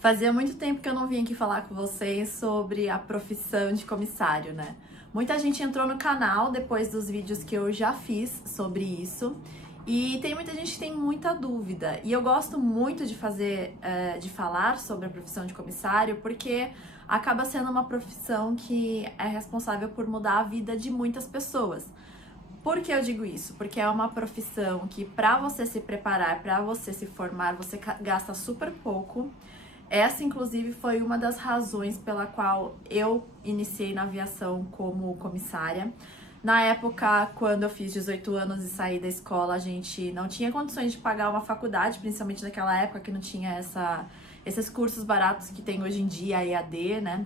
Fazia muito tempo que eu não vim aqui falar com vocês sobre a profissão de comissário, né? Muita gente entrou no canal depois dos vídeos que eu já fiz sobre isso e tem muita gente que tem muita dúvida. E eu gosto muito de falar sobre a profissão de comissário porque acaba sendo uma profissão que é responsável por mudar a vida de muitas pessoas. Por que eu digo isso? Porque é uma profissão que para você se preparar, para você se formar, você gasta super pouco. Essa, inclusive, foi uma das razões pela qual eu iniciei na aviação como comissária. Na época, quando eu fiz 18 anos e saí da escola, a gente não tinha condições de pagar uma faculdade, principalmente naquela época que não tinha esses cursos baratos que tem hoje em dia, a EAD, né?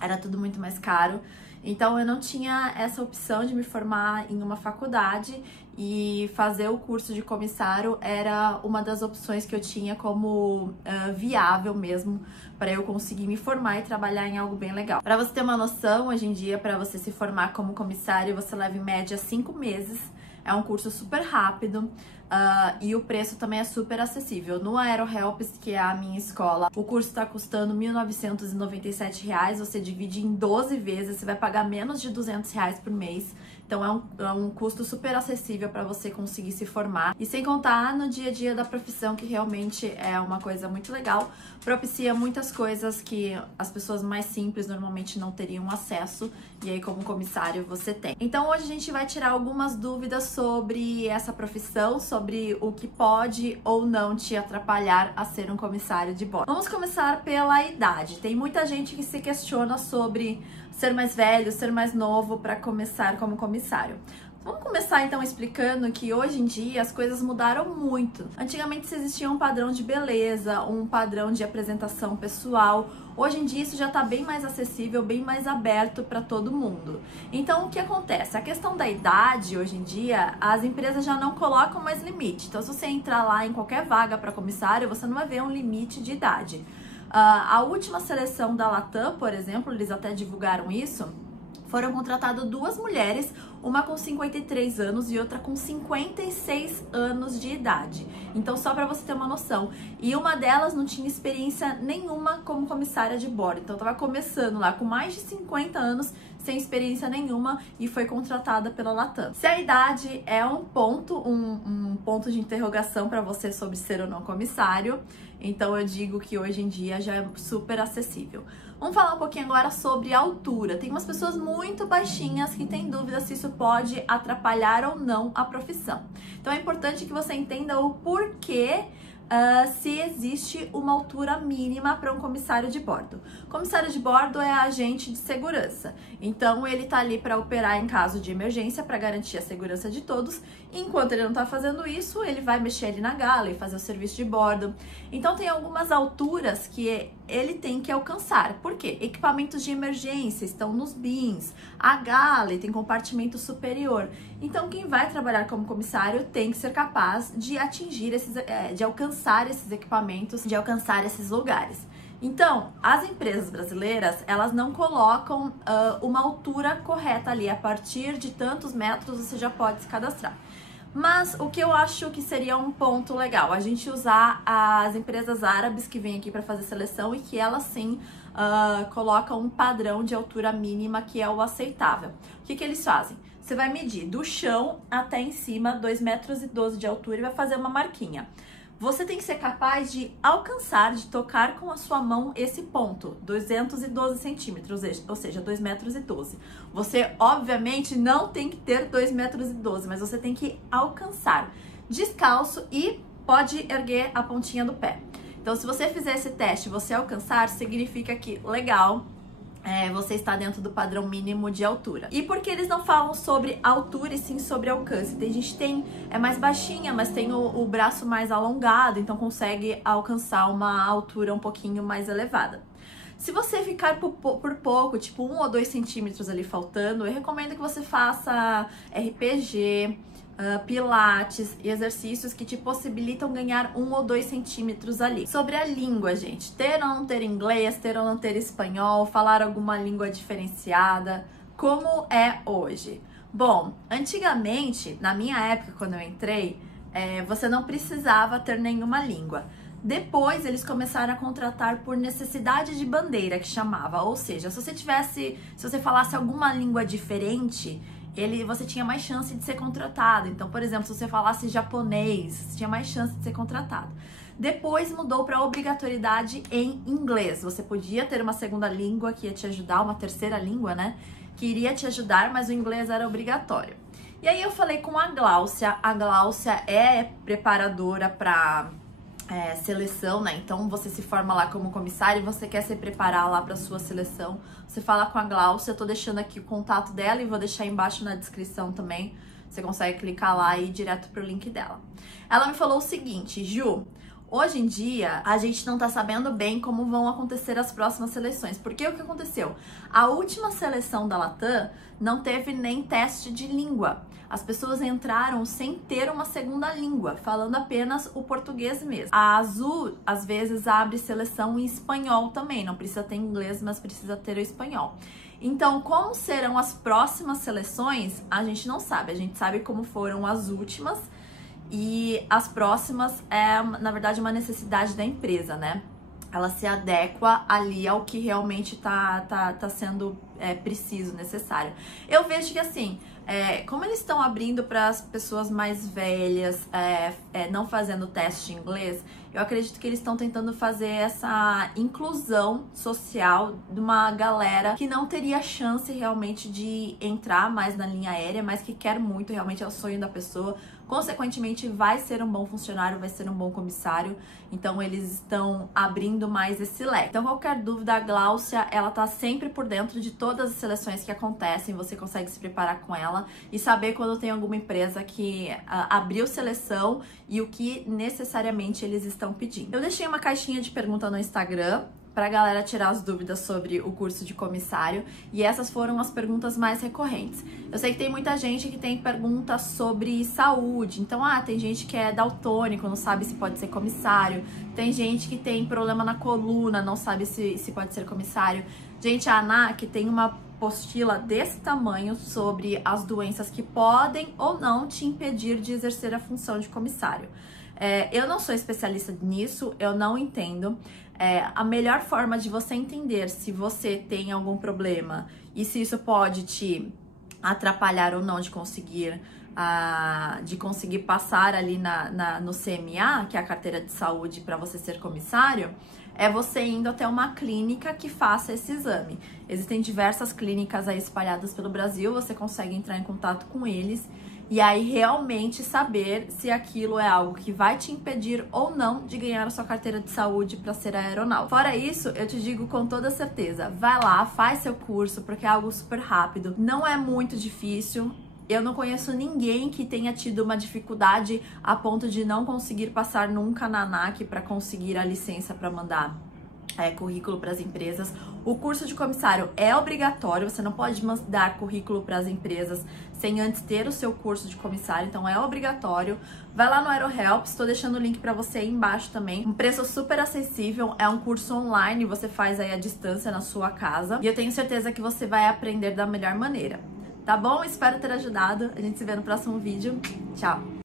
Era tudo muito mais caro. Então eu não tinha essa opção de me formar em uma faculdade e fazer o curso de comissário era uma das opções que eu tinha como viável mesmo para eu conseguir me formar e trabalhar em algo bem legal. Para você ter uma noção, hoje em dia, para você se formar como comissário, você leva em média 5 meses. É um curso super rápido e o preço também é super acessível. No AeroHelps, que é a minha escola, o curso está custando R$ 1.997, você divide em 12 vezes, você vai pagar menos de R$ 200 por mês. Então é um custo super acessível para você conseguir se formar. E sem contar no dia a dia da profissão, que realmente é uma coisa muito legal, propicia muitas coisas que as pessoas mais simples normalmente não teriam acesso, e aí como comissário você tem. Então hoje a gente vai tirar algumas dúvidas sobre essa profissão, sobre o que pode ou não te atrapalhar a ser um comissário de bordo. Vamos começar pela idade. Tem muita gente que se questiona sobre ser mais velho, ser mais novo para começar como comissário. Vamos começar então explicando que hoje em dia as coisas mudaram muito. Antigamente existia um padrão de beleza, um padrão de apresentação pessoal. Hoje em dia isso já está bem mais acessível, bem mais aberto para todo mundo. Então o que acontece? A questão da idade hoje em dia, as empresas já não colocam mais limite. Então se você entrar lá em qualquer vaga para comissário, você não vai ver um limite de idade. A última seleção da Latam, por exemplo, eles até divulgaram isso, foram contratadas 2 mulheres, uma com 53 anos e outra com 56 anos de idade. Então, só para você ter uma noção. E uma delas não tinha experiência nenhuma como comissária de bordo. Então, estava começando lá com mais de 50 anos, sem experiência nenhuma, e foi contratada pela Latam. Se a idade é um ponto de interrogação para você sobre ser ou não comissário, então eu digo que hoje em dia já é super acessível. Vamos falar um pouquinho agora sobre a altura. Tem umas pessoas muito baixinhas que têm dúvida se isso pode atrapalhar ou não a profissão. Então é importante que você entenda o porquê se existe uma altura mínima para um comissário de bordo. Comissário de bordo é agente de segurança, então ele tá ali para operar em caso de emergência, para garantir a segurança de todos. Enquanto ele não tá fazendo isso, ele vai mexer ali na gala e fazer o serviço de bordo. Então tem algumas alturas que ele tem que alcançar. Por quê? Equipamentos de emergência estão nos bins, a gala tem compartimento superior. Então quem vai trabalhar como comissário tem que ser capaz de atingir de alcançar esses equipamentos, de alcançar esses lugares. Então, as empresas brasileiras, elas não colocam uma altura correta ali. A partir de tantos metros você já pode se cadastrar. Mas o que eu acho que seria um ponto legal, a gente usar as empresas árabes que vêm aqui para fazer seleção e que elas sim colocam um padrão de altura mínima que é o aceitável. O que eles fazem? Você vai medir do chão até em cima 2,12 metros de altura e vai fazer uma marquinha. Você tem que ser capaz de alcançar, de tocar com a sua mão esse ponto, 212 centímetros, ou seja, 2,12 metros. Você, obviamente, não tem que ter 2,12 metros, mas você tem que alcançar descalço e pode erguer a pontinha do pé. Então, se você fizer esse teste e você alcançar, significa que, legal, você está dentro do padrão mínimo de altura. E por que eles não falam sobre altura e sim sobre alcance? Tem gente que é mais baixinha, mas tem o braço mais alongado, então consegue alcançar uma altura um pouquinho mais elevada. Se você ficar por pouco, tipo 1 ou 2 centímetros ali faltando, eu recomendo que você faça RPG, pilates e exercícios que te possibilitam ganhar 1 ou 2 centímetros ali. Sobre a língua, gente, ter ou não ter inglês, ter ou não ter espanhol, falar alguma língua diferenciada, como é hoje? Bom, antigamente, na minha época, quando eu entrei, você não precisava ter nenhuma língua. Depois eles começaram a contratar por necessidade de bandeira, que chamava. Ou seja, se você falasse alguma língua diferente, você tinha mais chance de ser contratado. Então, por exemplo, se você falasse japonês, você tinha mais chance de ser contratado. Depois mudou para obrigatoriedade em inglês. Você podia ter uma segunda língua que ia te ajudar, uma terceira língua, né? Que iria te ajudar, mas o inglês era obrigatório. E aí eu falei com a Gláucia. A Gláucia é preparadora para seleção, né? Então você se forma lá como comissário e você quer se preparar lá para sua seleção. Você fala com a Gláucia, eu tô deixando aqui o contato dela e vou deixar embaixo na descrição também. Você consegue clicar lá e ir direto pro link dela. Ela me falou o seguinte: Ju, hoje em dia a gente não tá sabendo bem como vão acontecer as próximas seleções. Porque o que aconteceu? A última seleção da Latam não teve nem teste de língua. As pessoas entraram sem ter uma segunda língua, falando apenas o português mesmo. A Azul, às vezes, abre seleção em espanhol também. Não precisa ter inglês, mas precisa ter o espanhol. Então, como serão as próximas seleções, a gente não sabe. A gente sabe como foram as últimas e as próximas é, na verdade, uma necessidade da empresa, né? Ela se adequa ali ao que realmente tá sendo preciso, necessário. Eu vejo que assim, como eles estão abrindo para as pessoas mais velhas, não fazendo teste de inglês, eu acredito que eles estão tentando fazer essa inclusão social de uma galera que não teria chance realmente de entrar mais na linha aérea, mas que quer muito, realmente é o sonho da pessoa. Consequentemente, vai ser um bom funcionário, vai ser um bom comissário. Então, eles estão abrindo mais esse leque. Então, qualquer dúvida, a Gláucia, ela tá sempre por dentro de todas as seleções que acontecem. Você consegue se preparar com ela e saber quando tem alguma empresa que abriu seleção e o que necessariamente eles estão pedindo. Eu deixei uma caixinha de pergunta no Instagram pra galera tirar as dúvidas sobre o curso de comissário, e essas foram as perguntas mais recorrentes. Eu sei que tem muita gente que tem perguntas sobre saúde, então, tem gente que é daltônico, não sabe se pode ser comissário, tem gente que tem problema na coluna, não sabe se pode ser comissário. Gente, a ANAC tem uma apostila desse tamanho sobre as doenças que podem ou não te impedir de exercer a função de comissário. Eu não sou especialista nisso, eu não entendo. A melhor forma de você entender se você tem algum problema e se isso pode te atrapalhar ou não de conseguir passar ali no CMA, que é a carteira de saúde para você ser comissário, é você indo até uma clínica que faça esse exame. Existem diversas clínicas aí espalhadas pelo Brasil, você consegue entrar em contato com eles e aí realmente saber se aquilo é algo que vai te impedir ou não de ganhar a sua carteira de saúde para ser aeronáutico. Fora isso, eu te digo com toda certeza, vai lá, faz seu curso, porque é algo super rápido, não é muito difícil. Eu não conheço ninguém que tenha tido uma dificuldade a ponto de não conseguir passar nunca na ANAC para conseguir a licença para mandar currículo para as empresas. O curso de comissário é obrigatório, você não pode mandar currículo para as empresas sem antes ter o seu curso de comissário, então é obrigatório. Vai lá no AeroHelp, estou deixando o link para você aí embaixo também. Um preço super acessível, é um curso online, você faz aí à distância na sua casa e eu tenho certeza que você vai aprender da melhor maneira. Tá bom? Espero ter ajudado. A gente se vê no próximo vídeo. Tchau!